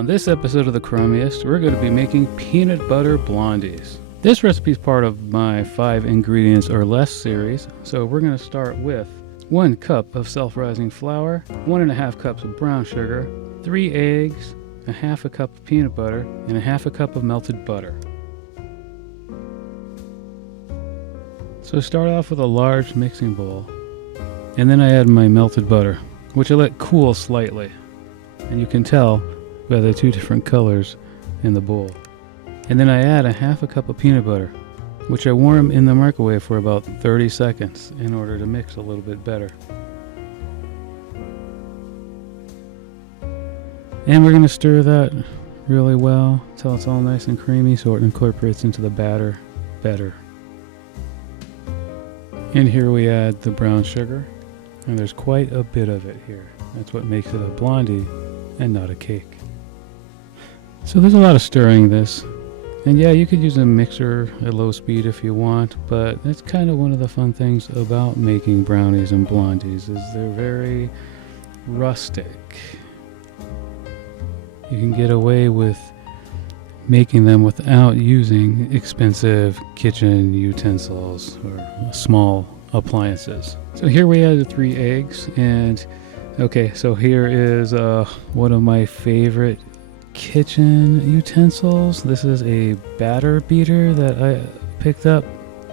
On this episode of The Crummiest, we're going to be making peanut butter blondies. This recipe is part of my 5 ingredients or less series, so we're going to start with 1 cup of self-rising flour, 1.5 cups of brown sugar, 3 eggs, 1/2 cup of peanut butter, and 1/2 cup of melted butter. So start off with a large mixing bowl, and then I add my melted butter, which I let cool slightly. And you can tell by the 2 different colors in the bowl. And then I add 1/2 cup of peanut butter, which I warm in the microwave for about 30 seconds in order to mix a little bit better. And we're going to stir that really well until it's all nice and creamy so it incorporates into the batter better. And here we add the brown sugar, and there's quite a bit of it here. That's what makes it a blondie and not a cake. So there's a lot of stirring this, and yeah, you could use a mixer at low speed if you want, but that's kind of one of the fun things about making brownies and blondies is they're very rustic. You can get away with making them without using expensive kitchen utensils or small appliances. So here we added 3 eggs, and okay, so here is one of my favorite kitchen utensils. This is a batter beater that I picked up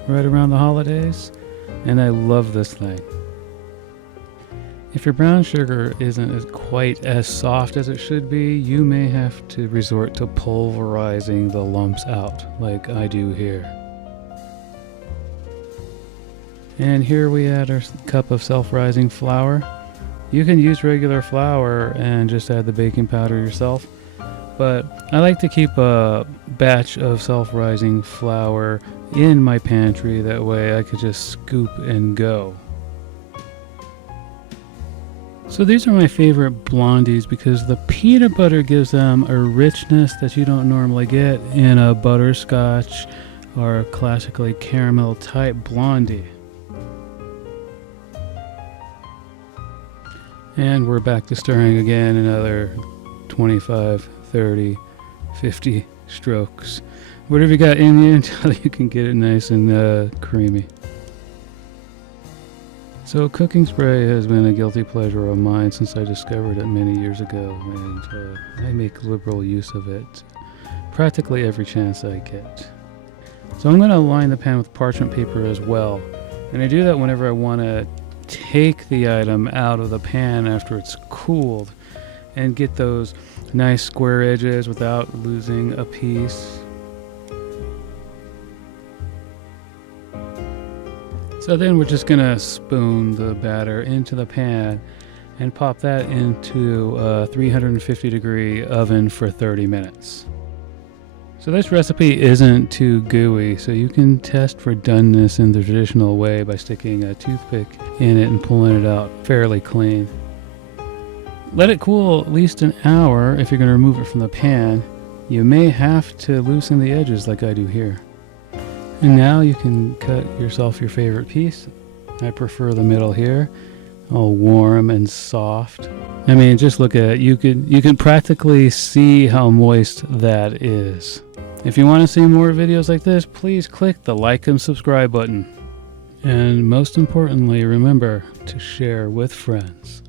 right around the holidays, and I love this thing. If your brown sugar isn't quite as soft as it should be, you may have to resort to pulverizing the lumps out like I do here. And here we add our cup of self-rising flour. You can use regular flour and just add the baking powder yourself, but I like to keep a batch of self-rising flour in my pantry, that way I could just scoop and go. So these are my favorite blondies because the peanut butter gives them a richness that you don't normally get in a butterscotch or classically caramel type blondie. And we're back to stirring again, another 25, 30, 50 strokes. Whatever you got in you until you can get it nice and creamy. So cooking spray has been a guilty pleasure of mine since I discovered it many years ago, and I make liberal use of it practically every chance I get. So I'm going to line the pan with parchment paper as well, and I do that whenever I want to take the item out of the pan after it's cooled and get those nice square edges without losing a piece. So then we're just going to spoon the batter into the pan and pop that into a 350 degree oven for 30 minutes. So this recipe isn't too gooey, so you can test for doneness in the traditional way by sticking a toothpick in it and pulling it out fairly clean. Let it cool at least an hour if you're going to remove it from the pan. You may have to loosen the edges like I do here. And now you can cut yourself your favorite piece. I prefer the middle here, all warm and soft. I mean, just look at it. You can practically see how moist that is. If you want to see more videos like this, please click the like and subscribe button. And most importantly, remember to share with friends.